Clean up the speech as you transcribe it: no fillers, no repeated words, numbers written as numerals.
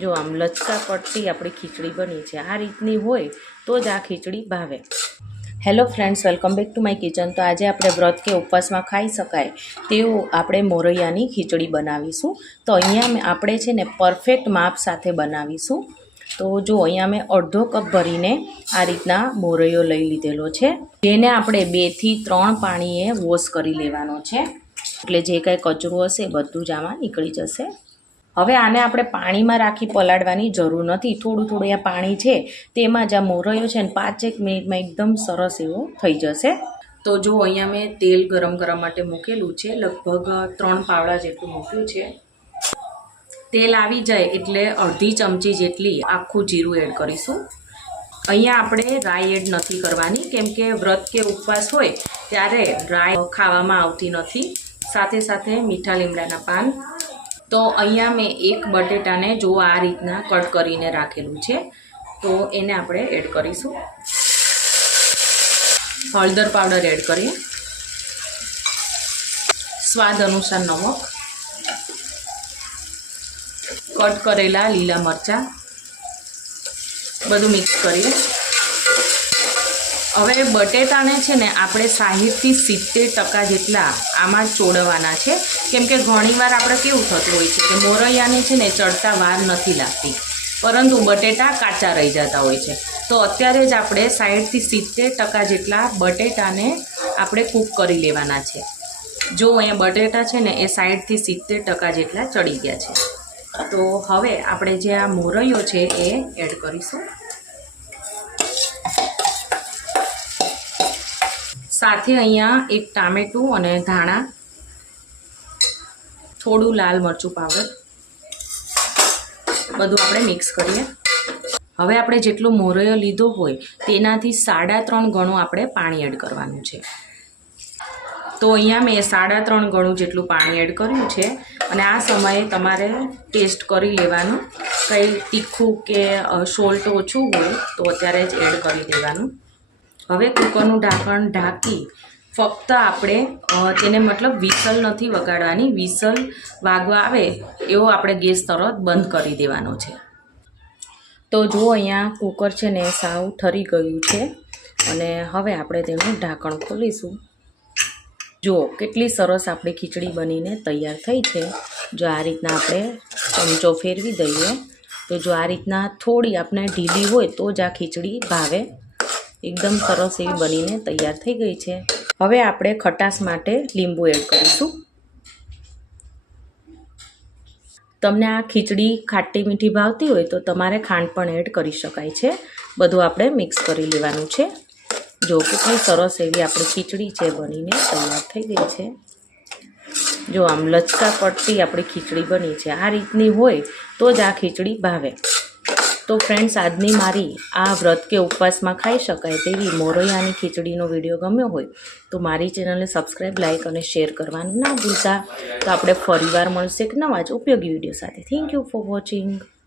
જો આમ લચકા પડતી આપણી ખીચડી બની છે। આ રીતની હોય તો જ આ ખીચડી ભાવે। Hello friends, welcome back to my kitchen. તો આજે આપણે વ્રત કે ઉપવાસમાં ખાઈ શકાય તેવું આપણે મોરૈયાની ખીચડી બનાવીશું। તો અહીંયા આપણે છે ને પરફેક્ટ માપ સાથે બનાવીશું। તો જો અહીંયા મેં અડધો કપ ભરીને આ રીતના મોરૈયો લઈ લીધેલો છે, જેને આપણે 2 થી 3 પાણીએ વોશ કરી લેવાનો છે, એટલે જે કાંઈ કચરું હશે બધું જ આમાં નીકળી જશે। હવે આને આપણે પાણીમાં રાખી પલાળવાની જરૂર નથી। થોડું થોડું આ પાણી છે તેમાં જ આ મોરૈયો છે ને 5-1 મિનિટમાં એકદમ સરસ એવો થઈ જશે। તો જો અહીંયા મેં તેલ ગરમ કરવા માટે મૂકેલું છે, લગભગ 3 પાવડા જેટલું મૂક્યું છે। તેલ આવી જાય એટલે અડધી ચમચી જેટલી આખું જીરું એડ કરીશું। અહીંયા આપણે રાઈ એડ નથી કરવાની, કેમ કે વ્રત કે ઉપવાસ હોય ત્યારે રાઈ ખાવામાં આવતી નથી। સાથે સાથે મીઠા લીમડાના પાન। તો અહીંયા મેં એક બટેટાને જો આ રીતના કટ કરીને રાખેલું છે, તો એને આપણે એડ કરીશું। હળદર પાવડર એડ કરીએ, સ્વાદ અનુસાર નમક, કટ કરેલા લીલા મરચાં, બધું મિક્સ કરીએ। હવે બટેટાને છે ને આપણે 60 થી 70% જેટલા આમાં ચોળવવાના છે, કેમ કે ઘણીવાર આપણે કેવું થતું હોય છે કે મોરૈયાને છે ને ચડતા વાર નથી લાગતી, પરંતુ બટેટા કાચા રહી જતા હોય છે। તો અત્યારે જ આપણે 60 થી 70% જેટલા બટેટાને આપણે કૂક કરી લેવાના છે। જો અહીંયા બટેટા છે ને એ 60 થી 70% જેટલા ચડી ગયા છે। તો હવે આપણે જે આ મોરૈયો છે એ એડ કરીશું। સાથે અહીંયા એક ટામેટું અને ધાણા, થોડું લાલ મરચું પાવડર, બધું આપણે મિક્સ કરીએ। હવે આપણે જેટલો મોરૈયો લીધો હોય તેનાથી 3.5 ગણું આપણે પાણી એડ કરવાનું છે। તો અહીંયા મેં 3.5 ગણું જેટલું પાણી એડ કર્યું છે, અને આ સમયે તમારે ટેસ્ટ કરી લેવાનું, કંઈ તીખું કે સોલ્ટ ઓછું હોય તો અત્યારે જ એડ કરી દેવાનું। હવે કુકરનું ઢાંકણ ઢાંકી ફક્ત આપણે તેને મતલબ વિસલ નથી વગાડવાની, વિસલ વાગવા આવે એવો આપણે ગેસ તરત બંધ કરી દેવાનો છે। તો જુઓ અહીંયા કુકર છે ને સાવ ઠરી ગયું છે, અને હવે આપણે તેનું ઢાંકણ ખોલીશું। જુઓ કેટલી સરસ આપણી ખીચડી બનીને તૈયાર થઈ છે। જો આ રીતના આપણે ચમચો ફેરવી દઈએ તો જો આ રીતના થોડી આપણે ઢીલી હોય તો જ આ ખીચડી ભાવે। એકદમ સરસ એવી બનીને તૈયાર થઈ ગઈ છે। હવે આપણે ખટાશ માટે લીંબુ એડ કરીશું। તમને આ ખીચડી ખાટી મીઠી ભાવતી હોય તો તમારે ખાંડ પણ એડ કરી શકાય છે। બધું આપણે મિક્સ કરી લેવાનું છે। જો કેટલી સરસ એવી આપણી ખીચડી છે બનીને તૈયાર થઈ ગઈ છે। જો આમ લચકા પડતી આપણી ખીચડી બની છે। આ રીતની હોય તો જ આ ખીચડી ભાવે। તો ફ્રેન્ડ્સ, આજની મારી આ વ્રત કે ઉપવાસમાં ખાઈ શકાય તેવી મોરૈયાની ખીચડીનો વિડીયો ગમ્યો હોય તો મારી ચેનલને સબસ્ક્રાઈબ, લાઇક અને શેર કરવાનું ના ભૂલતા। તો આપણે ફરીવાર મળશે એક નવા જ ઉપયોગી વિડીયો સાથે। Thank you for watching.